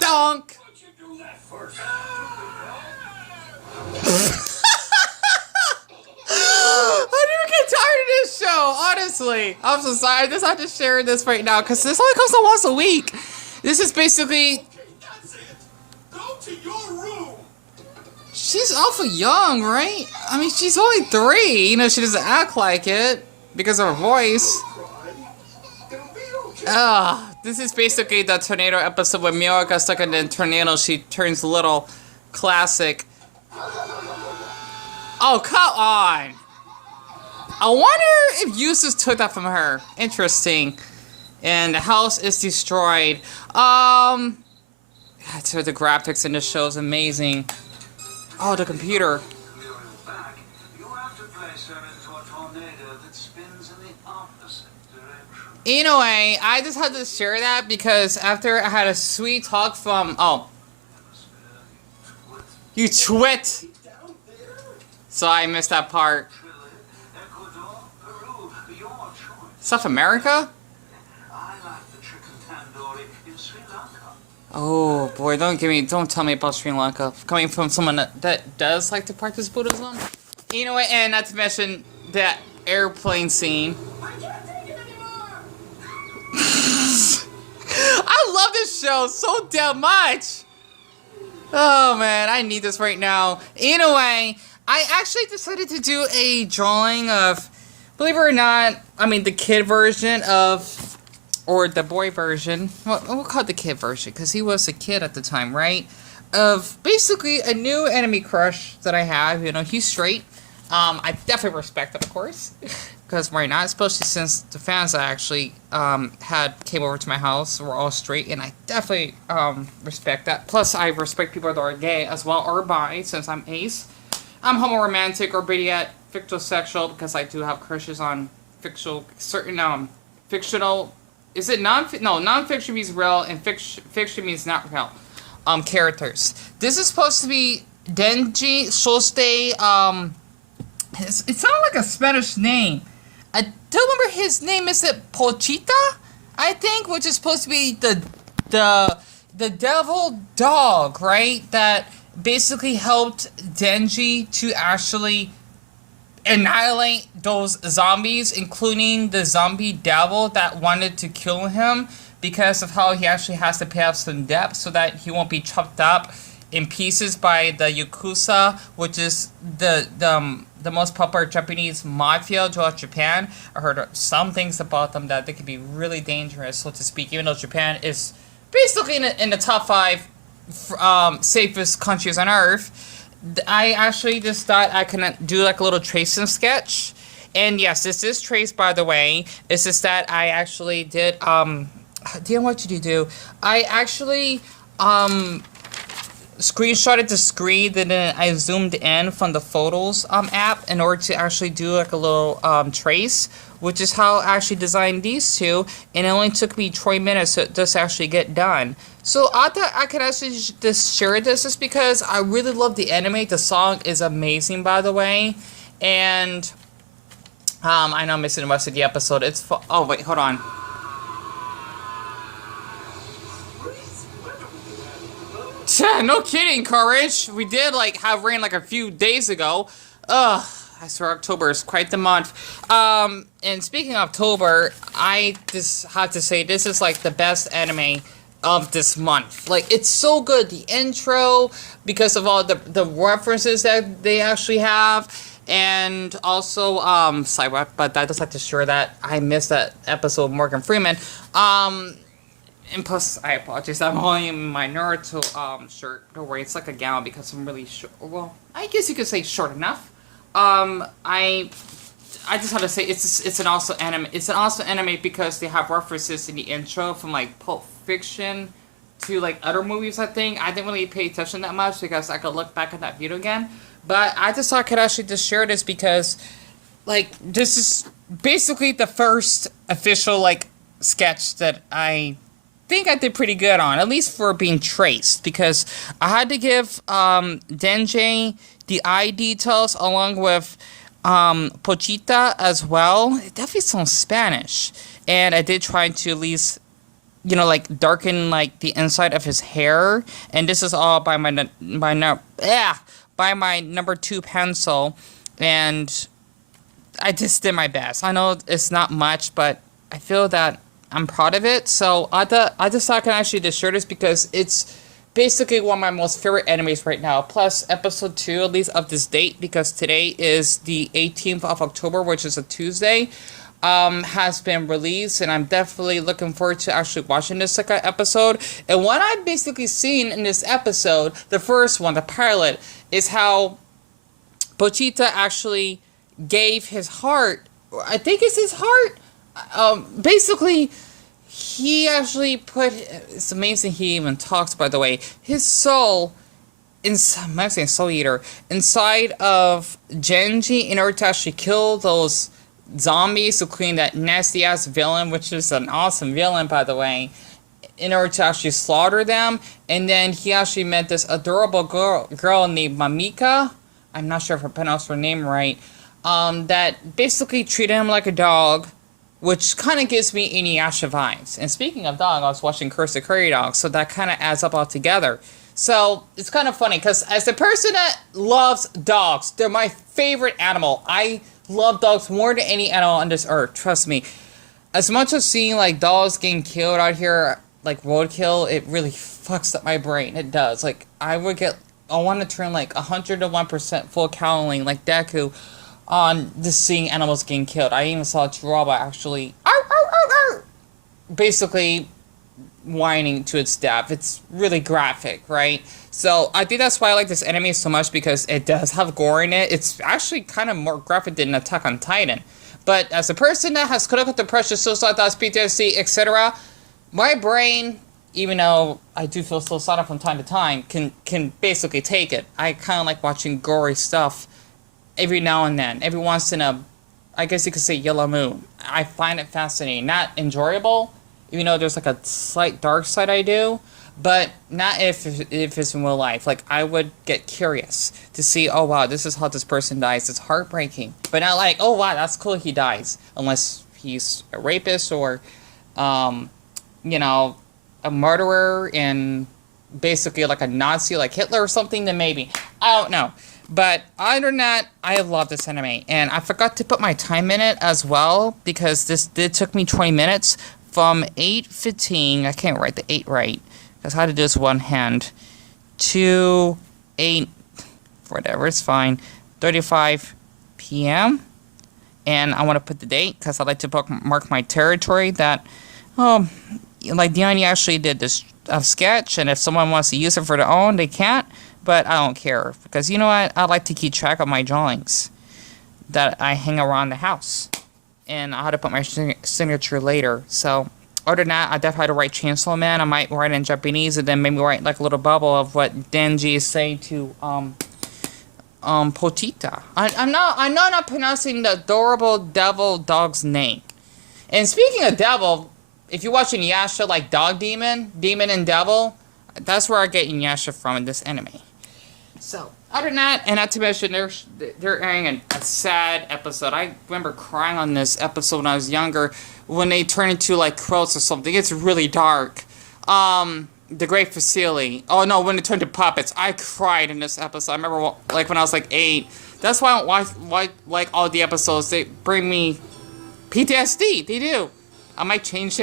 Donk! I never get tired of this show, honestly. I'm so sorry. I just have to share this right now because this only comes out once a week. This is basically. Go to your room. She's awful young, right? I mean, she's only 3. You know, she doesn't act like it because of her voice. This is basically the tornado episode when Mio got stuck in the tornado. She turns a little classic. Oh, come on. I wonder if Eustace took that from her. Interesting. And the house is destroyed. The graphics in this show is amazing. Oh, the computer. Anyway, I just had to share that because after I had a sweet talk from... Oh. You twit! So I missed that part. South America? Oh boy, don't tell me about Sri Lanka. Coming from someone that does like to practice Buddhism. Anyway, and not to mention that airplane scene. I love this show so damn much. Oh man, I need this right now. Anyway, I actually decided to do a drawing of, believe it or not, I mean the kid version of, or the boy version. Well, we'll call it the kid version because he was a kid at the time, right? Of basically a new enemy crush that I have. You know, he's straight. I definitely respect him, of course. Because why not? Especially since the fans that actually came over to my house were all straight, and I definitely respect that. Plus, I respect people that are gay as well, or bi, since I'm ace. I'm homo-romantic or fictional because I do have crushes on certain fictional. Is it non-fiction means real, and fiction means not real. Characters. This is supposed to be Denji Soste. It sounded like a Spanish name. I don't remember his name. Is it Pochita? I think, which is supposed to be the devil dog, right? That basically helped Denji to actually annihilate those zombies, including the zombie devil that wanted to kill him because of how he actually has to pay off some debt so that he won't be chopped up in pieces by the Yakuza, which is the most popular Japanese mafia throughout Japan. I heard some things about them that they could be really dangerous, so to speak, even though Japan is basically in the top 5 safest countries on earth. I actually just thought I could do like a little tracing sketch. And yes, this is traced, by the way. It's just that I actually did, what did you do? I actually, screenshotted the screen, then I zoomed in from the Photos app in order to actually do like a little trace, which is how I actually designed these two, and it only took me 20 minutes to just actually get done. So I thought I could actually just share this just because I really love the anime. The song is amazing, by the way, and I know I'm missing the rest of the episode. Oh wait, hold on. No kidding, Courage. We did have rain a few days ago. Ugh, I swear October is quite the month. And speaking of October, I just have to say this is the best anime of this month. It's so good. The intro, because of all the references that they actually have, and also sorry, but I just have to share that I missed that episode of Morgan Freeman. And plus, I apologize, I'm only in my Naruto shirt. Don't worry, it's like a gown because I'm really short. Well, I guess you could say short enough. I just have to say it's an awesome anime. It's an awesome anime because they have references in the intro from Pulp Fiction to other movies. I think I didn't really pay attention that much because I could look back at that video again. But I just thought I could actually just share this because this is basically the first official sketch that I think I did pretty good on, at least for being traced, because I had to give Denji the eye details along with Pochita as well. It definitely sounds Spanish. And I did try to at least, like darken like the inside of his hair. And this is all by my number 2 pencil. And I just did my best. I know it's not much, but I feel that I'm proud of it. So I just thought I can actually just share this because it's basically one of my most favorite animes right now. Plus episode 2, at least of this date, because today is the 18th of October, which is a Tuesday, has been released, and I'm definitely looking forward to actually watching this second episode. And what I've basically seen in this episode, the first one, the pilot, is how Pochita actually gave his heart, I think it's his heart, basically, he actually put, it's amazing he even talks, by the way, his soul, I'm saying Soul Eater, inside of Denji in order to actually kill those zombies, to clean that nasty ass villain, which is an awesome villain, by the way, in order to actually slaughter them. And then he actually met this adorable girl named Mamika, I'm not sure if I pronounced her name right, that basically treated him like a dog, which kind of gives me Inuyasha vibes. And speaking of dog, I was watching Curse the Curry Dog, so that kind of adds up all together. So it's kind of funny, because as a person that loves dogs, they're my favorite animal. I love dogs more than any animal on this earth, trust me. As much as seeing like dogs getting killed out here, like roadkill, it really fucks up my brain. It does. Like, I want to turn like 101% full cowling like Deku on just seeing animals getting killed. I even saw a chihuahua actually basically whining to its death. It's really graphic, right? So I think that's why I like this anime so much, because it does have gore in it. It's actually kind of more graphic than Attack on Titan. But as a person that has critical depression, suicide thoughts, PTSD, etc., my brain, even though I do feel suicidal from time to time, can basically take it. I kind of like watching gory stuff every now and then, every once in a, I guess you could say, yellow moon. I find it fascinating, not enjoyable, even though there's like a slight dark side I do, but not if it's in real life. Like, I would get curious to see, oh wow, this is how this person dies. It's heartbreaking, but not like, oh wow, that's cool he dies, unless he's a rapist or, a murderer and basically like a Nazi, like Hitler or something, then maybe. I don't know. But other than that, I love this anime. And I forgot to put my time in it as well, because this took me 20 minutes from 8:15, I can't write the 8 right, because I had to do this one hand, to 8, whatever, it's fine, 35 p.m. And I want to put the date, because I like to bookmark my territory that, like Diani actually did this sketch, and if someone wants to use it for their own, they can't. But I don't care, because you know what? I like to keep track of my drawings that I hang around the house. And I'll have to put my signature later. So, other than that, I definitely had to write Chainsaw Man. I might write in Japanese and then maybe write like a little bubble of what Denji is saying to Pochita. I know I'm not pronouncing the adorable devil dog's name. And speaking of devil, if you're watching Yasha, like Dog Demon and Devil, that's where I get Yasha from in this anime. So, other than that, and not to mention, they're airing a sad episode. I remember crying on this episode when I was younger, when they turn into, like, crows or something. It's really dark. The Great Facility. Oh, no, when they turn to puppets. I cried in this episode. I remember, like, when I was, like, 8. That's why I don't watch, like, all the episodes. They bring me PTSD. They do. I might change it.